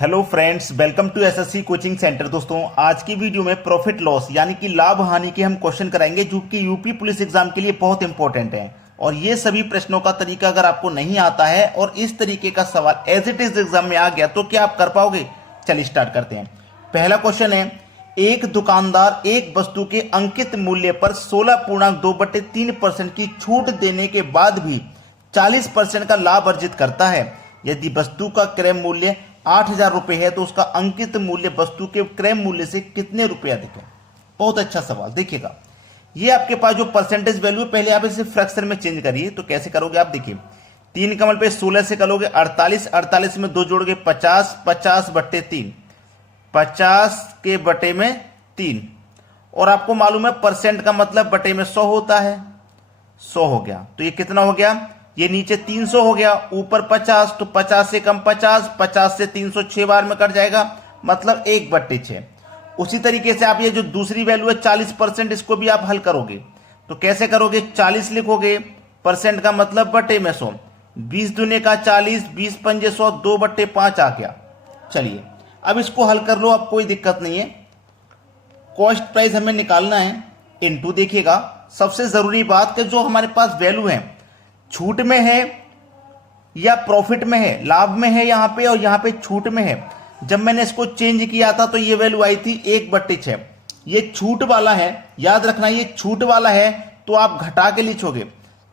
Hello friends, welcome to SSC coaching centre. दोस्तों, आज की वीडियो में प्रॉफिट लॉस यानी कि लाभ हानि के हम क्वेश्चन कराएंगे जो कि यूपी पुलिस एग्जाम के लिए बहुत इंपॉर्टेंट है। और ये सभी प्रश्नों का तरीका अगर आपको नहीं आता है और इस तरीके का सवाल एज इट इज एग्जाम में आ गया तो क्या आप कर पाओगे? चलिए स्टार्ट करते हैं। पहला क्वेश्चन है, एक दुकानदार एक वस्तु के अंकित मूल्य पर 16.2/3% की छूट देने के बाद भी 40% का लाभ अर्जित करता है। यदि वस्तु का क्रय मूल्य 8,000 रुपए है तो उसका अंकित मूल्य वस्तु के क्रय मूल्य से कितने रुपए अधिक है? बहुत अच्छा सवाल। देखिएगा, ये आपके पास जो परसेंटेज वैल्यू है, पहले आप इसे फ्रैक्शन में चेंज करिए। तो कैसे करोगे आप? देखिए, 3 कमल पे 16 से करोगे 48, 48 में 2 जोड़ोगे 50, 50/3, 50 के बटे में 3। और आपको मालूम है परसेंट का मतलब बटे में 100 होता है। 100 हो गया तो ये कितना हो गया? ये नीचे 300 हो गया, ऊपर 50, तो 50 से कम 50, 50 से 300 6 बार में कट जाएगा, मतलब 1/6। उसी तरीके से आप ये जो दूसरी वैल्यू है 40%, इसको भी आप हल करोगे। तो कैसे करोगे? 40 लिखोगे, परसेंट का मतलब बटे में 100, 20 दूने का 40, 20 पंजे 100, 2/5 आ गया। चलिए अब इसको हल कर लो, अब कोई दिक्कत नहीं है। कॉस्ट प्राइस हमें निकालना है इनटू, देखिएगा सबसे जरूरी बात कि जो हमारे पास वैल्यू है छूट में है या प्रॉफिट में है, लाभ में है यहां पे, और यहां पे छूट में है। जब मैंने इसको चेंज किया था तो ये वैल्यू आई थी 1/6। ये छूट वाला है, याद रखना ये छूट वाला है, तो आप घटा के लिखोगे,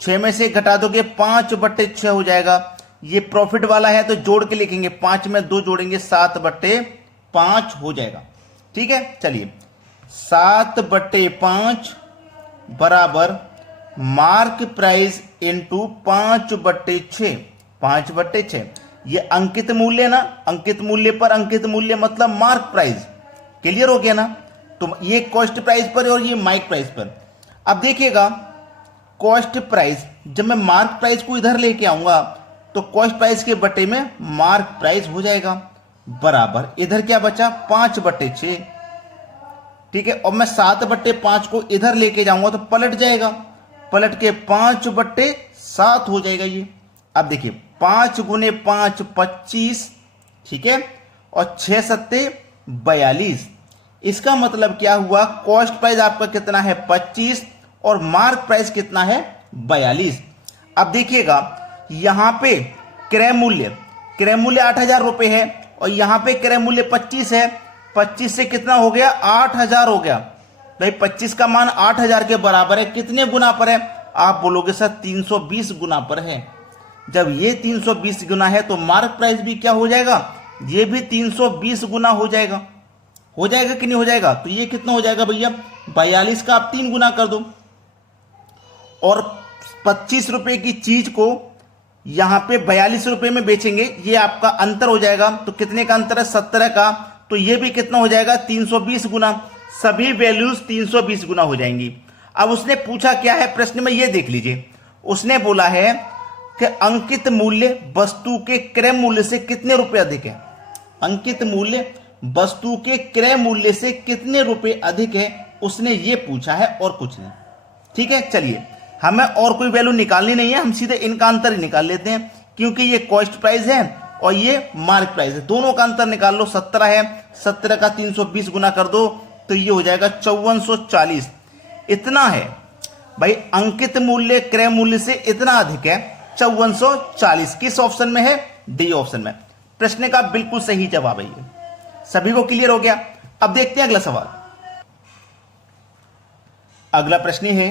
6 में से घटा दोगे 5/6 हो जाएगा। ये प्रॉफिट वाला है तो जोड़ के लिखेंगे, 5 में 2 जोड़ेंगे 7/5 हो जाएगा। ठीक है, चलिए 7/5 बराबर मार्क प्राइस इंटू 5/6, 5/6। ये अंकित मूल्य ना, अंकित मूल्य पर अंकित मूल्य मतलब मार्क प्राइस। क्लियर हो गया ना? तो ये कॉस्ट प्राइस पर और ये मार्क प्राइस पर। अब देखिएगा, कॉस्ट प्राइस जब मैं मार्क प्राइस को इधर लेके आऊंगा तो कॉस्ट प्राइस के बटे में मार्क प्राइस हो जाएगा, बराबर इधर क्या बचा? 5/6। ठीक है, और मैं 7/5 को इधर लेके जाऊंगा तो पलट जाएगा, पलट के 5/7 हो जाएगा ये। अब देखिए 5 गुने 5 25, ठीक है, और 6 सत्ते 42। इसका मतलब क्या हुआ? कॉस्ट प्राइस आपका कितना है? 25, और मार्क प्राइस कितना है? 42। अब देखिएगा यहां पे क्रय मूल्य 8,000 रुपए है और यहां पे क्रय मूल्य 25 है। 25 से कितना हो गया? 8,000 हो गया। भाई 25 का मान 8,000 के बराबर है, कितने गुना पर है? आप बोलोगे सर 320 गुना पर है। जब ये 320 गुना है तो मार्क प्राइस भी क्या हो जाएगा? ये भी 320 गुना हो जाएगा। हो जाएगा कि नहीं हो जाएगा? तो ये कितना हो जाएगा भैया? 42 का आप 3 गुना कर दो, और 25 रुपए की चीज को यहां पे 42 रुपए में बेचेंगे, ये आपका अंतर हो जाएगा। तो कितने का अंतर है? 17 का। तो ये भी कितना हो जाएगा? 320 गुना। सभी वैल्यूज 320 गुना हो जाएंगी। अब उसने पूछा क्या है प्रश्न में, ये देख लीजिए। उसने बोला है कि अंकित मूल्य वस्तु के क्रय मूल्य से कितने रुपए अधिक है। अंकित मूल्य वस्तु के क्रय मूल्य से कितने रुपए अधिक है, उसने ये पूछा है और कुछ नहीं। ठीक है, चलिए हमें और कोई वैल्यू निकालनी नहीं है, हम सीधे इनका अंतर ही निकाल लेते हैं, क्योंकि ये कॉस्ट प्राइस है और ये मार्क प्राइस है। दोनों का अंतर निकाल लो। 17 है, 17 का 320 गुना कर दो तो ये हो जाएगा 5440। इतना है भाई, अंकित मूल्य क्रय मूल्य से इतना अधिक है, 5440। किस ऑप्शन में है? डी ऑप्शन में। प्रश्न का बिल्कुल सही जवाब है ये। सभी को क्लियर हो गया? अब देखते हैं अगला सवाल। अगला प्रश्न है,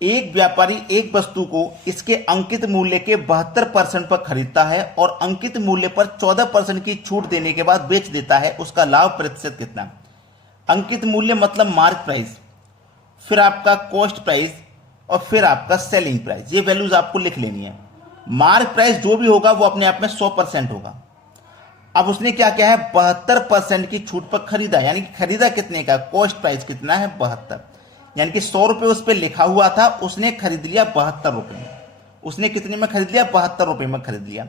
एक व्यापारी एक वस्तु को इसके अंकित मूल्य के 72% पर खरीदता है और अंकित मूल्य पर 14% की छूट देने के बाद बेच देता है। उसका लाभ प्रतिशत कितना? अंकित मूल्य मतलब मार्क प्राइस, फिर आपका कॉस्ट प्राइस, और फिर आपका सेलिंग प्राइस। ये वैल्यूज आपको लिख लेनी है। मार्क प्राइस जो भी होगा वो अपने आप में 100% होगा। अब उसने क्या किया है? 72% की छूट पर खरीदा, यानी कि खरीदा कितने का? कॉस्ट प्राइस कितना है? 72, यानी कि 100 रुपए उस पर लिखा हुआ था, उसने खरीद लिया 72 रुपए में। उसने कितने में खरीद लिया? 72 रुपए में खरीद लिया।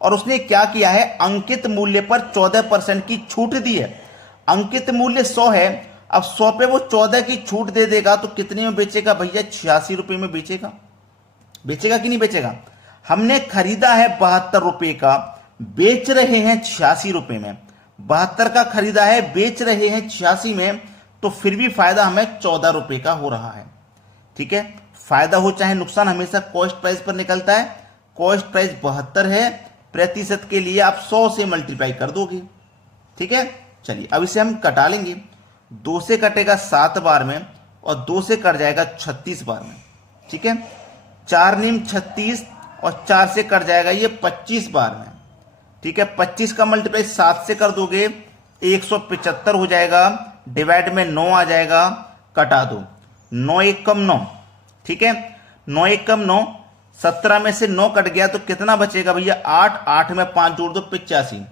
और उसने क्या किया है? अंकित मूल्य पर 14% की छूट दी है। अंकित मूल्य 100 है, अब 100 पे वो 14 की छूट दे देगा तो कितने में बेचेगा भैया? 86 रुपए में बेचेगा। बेचेगा कि नहीं बेचेगा? हमने खरीदा है 72 रुपए का, बेच रहे हैं 86 रुपए में। 72 का खरीदा है, बेच रहे हैं 86 में, तो फिर भी फायदा हमें 14 रुपए का हो रहा है। ठीक है, फायदा हो चाहे नुकसान हमेशा कॉस्ट प्राइस पर निकलता है। कॉस्ट प्राइस 72 है, प्रतिशत के लिए आप 100 से मल्टीप्लाई कर दोगे। ठीक है, चलिए अब इसे हम कटा लेंगे। 2 से कटेगा 7 बार में और 2 से कट जाएगा 36 बार में। ठीक है, 4 नीम 36 और 4 से कट जाएगा ये 25 बार में। ठीक है, 25 का मल्टीप्लाई 7 से कर दोगे 175 हो जाएगा, डिवाइड में 9 आ जाएगा, कटा दो। 9 1 कम 9। ठीक है, 9 1 कम 9, 17 में से 9 कट गया तो कितना बचेगा भैया? 8, 8 में 5 जोड़ दो 85।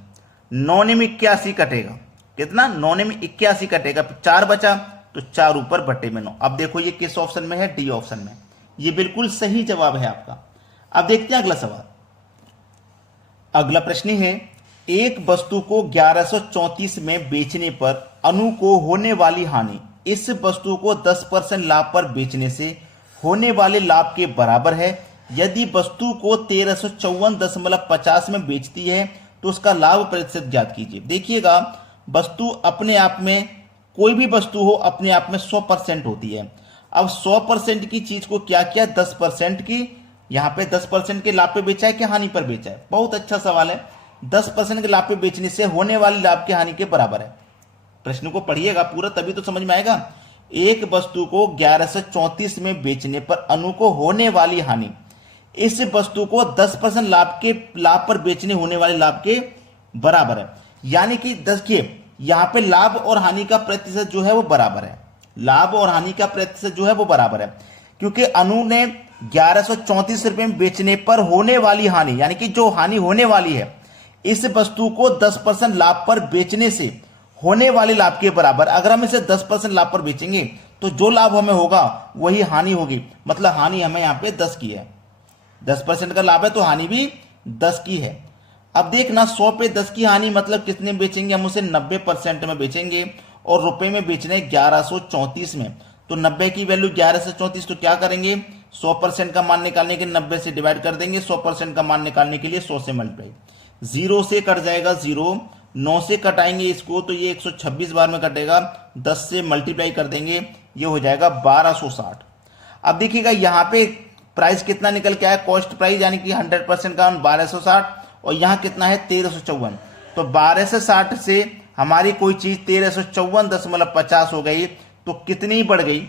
9 निम 81 कटेगा, कितना? 9 निम 81 कटेगा, 4 बचा तो 4 ऊपर बटे में 9। अब देखो ये किस ऑप्शन में है? डी ऑप्शन में। ये बिल्कुल सही जवाब है आपका। अब देखते हैं अगला सवाल। अगला प्रश्न है, एक वस्तु को 1134 में बेचने पर अनु को होने वाली हानि इस वस्तु को 10% लाभ पर बेचने से होने वाले लाभ के बराबर है। यदि वस्तु को 1354.50 में बेचती है तो उसका लाभ प्रतिशत ज्ञात कीजिए। देखिएगा, वस्तु अपने आप में, कोई भी वस्तु हो अपने आप में 100% होती है। अब 100% की चीज को क्या किया? 10% की, यहां पे 10% के लाभ पे बेचा है कि हानि पर बेचा है? बहुत अच्छा सवाल है। 10% के लाभ पे बेचने से होने वाली लाभ की हानि के बराबर है। प्रश्न को पढ़िएगा पूरा, तभी तो समझ में आएगा। एक वस्तु को 1134 में बेचने पर अनु को होने वाली हानि इस वस्तु को 10% लाभ पर बेचने होने वाले लाभ के बराबर है। यानी कि देखिए, यहां पे लाभ और हानि का प्रतिशत जो है वो बराबर है। लाभ और हानि का प्रतिशत जो है वो बराबर है, क्योंकि अनु ने 1134 रुपए में बेचने पर होने वाली हानि, यानी कि जो हानि होने वाली है इस वस्तु को 10% लाभ पर बेचने से होने वाले लाभ के बराबर। अगर हम इसे 10% लाभ पर बेचेंगे तो जो लाभ हमें होगा वही हानि होगी। मतलब हानि हमें यहां पे 10 की है, 10% का लाभ है तो हानि भी 10 की है। अब देखना, 100 पे 10 की हानि मतलब कितने में बेचेंगे? हम उसे 90% में बेचेंगे और रुपए में बेचने 1134 में। तो 90 की वैल्यू 1134, तो क्या करेंगे? 100% का मान निकालने के 90 से डिवाइड कर देंगे, 100% का मान निकालने के लिए 100 से मल्टीप्लाई। 0 से कट जाएगा 0, 9 से कटाएंगे इसको तो ये 126 बार में कटेगा, 10 से मल्टीप्लाई कर देंगे, ये हो जाएगा 1260। अब देखिएगा यहाँ पे प्राइस कितना निकल के आया? कॉस्ट प्राइस यानी कि 100% का 1260, और यहाँ कितना है? 1354। तो 1260 से हमारी कोई चीज 1354.50 हो गई, तो कितनी बढ़ गई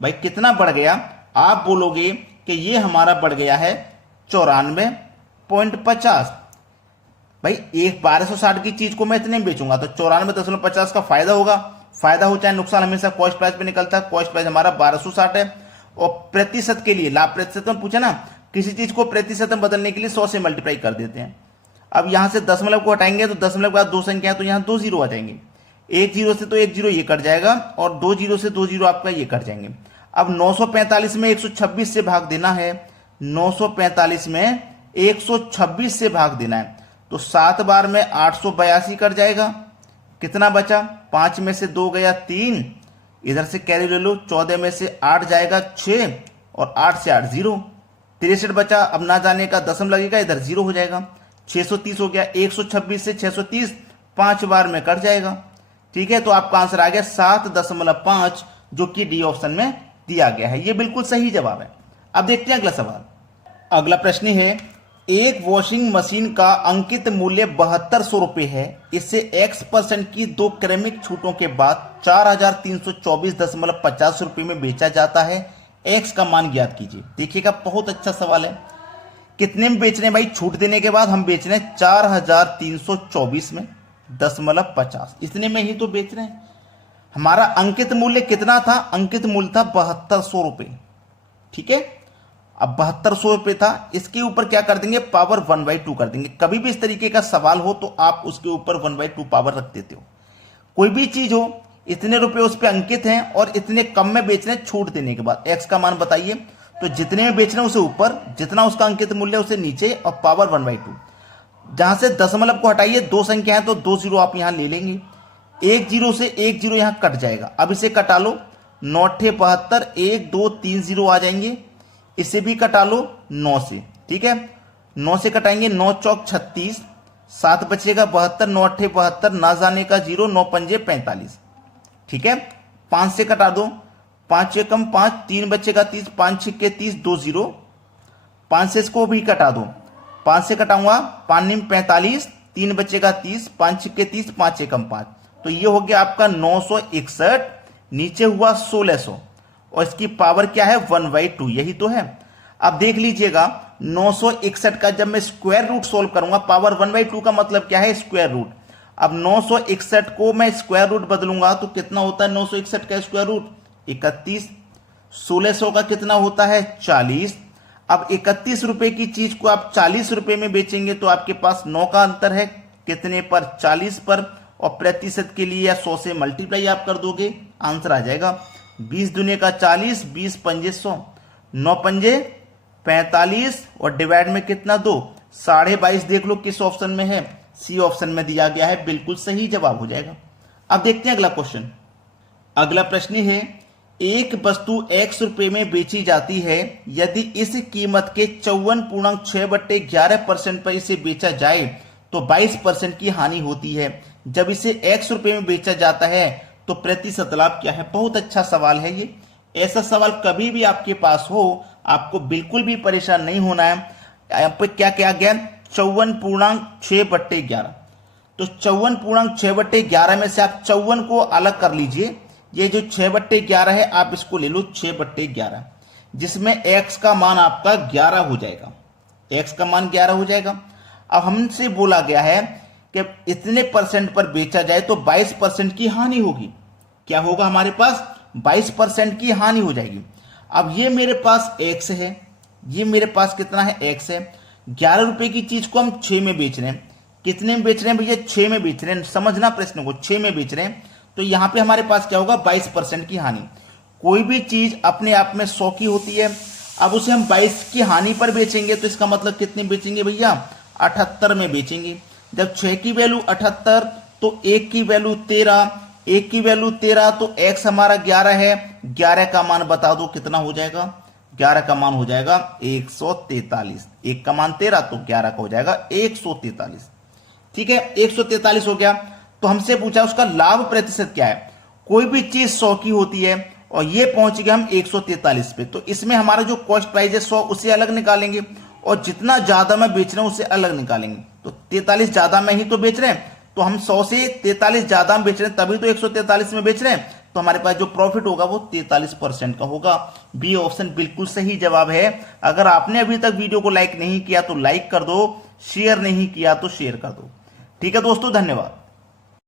भाई? कितना बढ़ गया? आप बोलोगे कि ये हमारा बढ़ गया है 94.50। भाई एक 1260 की चीज को मैं इतने में बेचूंगा तो 94.50 का फायदा होगा। फायदा हो चाहे नुकसान, हमेशा कॉस्ट प्राइस पे निकलता है। कॉस्ट प्राइस हमारा 1260 है। और प्रतिशत के लिए, लाभ प्रतिशत में पूछा ना, किसी चीज को प्रतिशत में बदलने के लिए 100 से मल्टीप्लाई कर देते हैं। अब यहां से दशमलव को हटाएंगे तो दशमलव के बाद 2 संख्या है तो यहां 2 जीरो आ जाएंगे। 1 जीरो से तो 1 जीरो ये कट जाएगा, और 2 जीरो से 2 जीरो आपका ये कट जाएंगे। अब 945 में 126 से भाग देना है, 945 में 126 से भाग देना है, तो 7 बार में 882 कट जाएगा। कितना बचा? 5 में से 2 गया 3, इधर से कैरी ले लो, 14 में से 8 जाएगा 6, और 8 से 8 0, 63 बचा। अब ना जाने का दशम लगेगा, इधर 0 हो जाएगा, 630 हो गया। 126 से 630 5 बार में कट जाएगा। ठीक है, तो आपका आंसर आ गया 7.5, जो कि डी ऑप्शन में दिया गया है। ये बिल्कुल सही जवाब है। अब देखते हैं अगला सवाल। अगला प्रश्न है, एक वॉशिंग मशीन का अंकित मूल्य 7200 रुपए है। इसे X% की 2 क्रमिक छूटों के बाद 4324.50 रुपए में बेचा जाता है। X का मान ज्ञात कीजिए। देखिएगा, बहुत अच्छा सवाल है। कितने में बेच रहे हैं भाई? छूट देने के बाद हम बेच रहे हैं 4324 में 50, इतने में ही तो बेच रहे हैं। हमारा अंकित मूल्य कितना था? अंकित मूल्य था 7200 रुपए। ठीक है, अब 7200 रुपए था, इसके ऊपर क्या कर देंगे? पावर 1/2 कर देंगे। कभी भी इस तरीके का सवाल हो तो आप उसके ऊपर 1/2 पावर रख देते हो। कोई भी चीज हो, इतने रुपए उस पर अंकित हैं और इतने कम में बेच रहे हैं छूट देने के बाद। एक्स का मान बताइए, तो जितने में बेच रहे हैं उसे ऊपर, जितना उसका अंकित मूल्य उसे नीचे, और पावर 1/2। जहां से दशमलव को हटाइए, 2 संख्या है तो 2 जीरो आप यहां ले लेंगे। 1 जीरो से 1 जीरो यहां कट जाएगा। अब इसे कटा लो, 9 × 72, 1 2 3 जीरो आ जाएंगे। इसे भी कटा लो 9 से। ठीक है, 9 से कटाएंगे, 9 चौक 36, 7 बचेगा 72, 9 अट्ठे 72, ना जाने का 0, 9 पंजे 45। ठीक है, 5 से कटा दो, 5 एकम 5, 3 बचेगा 30, 5 छिक्के 30, 2 0, 5 से इसको भी कटा दो, 5 से कटाऊंगा 5 निम 45, 3 बचेगा 30, 5 छिक्के 30, 5 एकम 5। तो ये हो गया आपका 961, नीचे हुआ 1600 और इसकी पावर क्या है 1/2, यही तो है। अब देख लीजिएगा 961 का जब मैं स्क्वायर रूट सोल्व करूंगा, पावर 1/2 का मतलब क्या है स्क्वायर रूट। अब 961 को मैं स्क्वायर रूट बदलूंगा तो कितना होता है 961 का स्क्वायर रूट 31, 1600 का कितना होता है 40। अब 31 रुपए की चीज को आप 40 रुपए में बेचेंगे तो आपके पास 9 का अंतर है, कितने पर 40 पर, और प्रतिशत के लिए या 100 से मल्टीप्लाई आप कर दोगे, आंसर आ जाएगा 20 दुनिया का 40, 20 पंजे 100, 9 पंजे 45 और डिवाइड में कितना 2, 22.5 देख लो किस ऑप्शन में है, सी ऑप्शन में दिया गया है, बिल्कुल सही जवाब हो जाएगा। अब देखते हैं अगला क्वेश्चन। अगला प्रश्न है, एक वस्तु x रुपए में बेची जाती है, यदि इस कीमत के 54.6/11% पर इसे बेचा जाए तो 22% की हानि होती है। जब इसे x रुपए में बेचा जाता है तो प्रतिशत लाभ क्या है। बहुत अच्छा सवाल है ये, ऐसा सवाल कभी भी आपके पास हो आपको बिल्कुल भी परेशान नहीं होना है। यहाँ पे क्या क्या गया 54.6/11, तो 54.6/11 में से आप 54 को अलग कर लीजिए, ये जो 6/11 है आप इसको ले लो 6/11, जिसमें x का मान आपका 11 हो जाएगा, x का मान 11 हो जाएगा। अब हमसे बोला गया है कि इतने परसेंट पर बेचा जाए तो 22% की हानि होगी। क्या होगा हमारे पास 22% की हानि हो जाएगी। अब ये मेरे पास x है, ये मेरे पास कितना है x है, 11 रुपए की चीज को हम 6 में बेच रहे हैं। कितने में बेच रहे हैं भैया 6 में बेच रहे हैं, समझना प्रश्न को, 6 में बेच रहे हैं तो यहां पे हमारे पास क्या होगा 22% की हानि। कोई भी चीज अपने आप में 100 की होती है, अब उसे हम 22 की हानि पर बेचेंगे तो इसका मतलब कितने बेचेंगे भैया 78 में बेचेंगे। जब 6 की वैल्यू 78 तो 1 की वैल्यू 13, 1 की वैल्यू 13 तो x हमारा 11 है, 11 का मान बता दो कितना हो जाएगा, 11 का मान हो जाएगा 143, 1 का मान 13 तो 11 का हो जाएगा 143। ठीक है 143 हो गया। तो हमसे पूछा उसका लाभ प्रतिशत क्या है। कोई भी चीज 100 की होती है और ये पहुंच गए हम 143 पे, तो इसमें हमारा जो कॉस्ट प्राइस है 100 उसे अलग निकालेंगे और जितना ज्यादा में बेच रहे हैं उसे अलग निकालेंगे। तो 43 ज्यादा में ही तो बेच रहे हैं, तो हम 100 से 43 ज्यादा में बेच रहे हैं तभी तो 143 में बेच रहे हैं, तो हमारे पास जो प्रॉफिट होगा वो 43% का होगा। बी ऑप्शन बिल्कुल सही जवाब है। अगर आपने अभी तक वीडियो को लाइक नहीं किया तो लाइक कर दो, शेयर नहीं किया तो शेयर कर दो। ठीक है दोस्तों, धन्यवाद।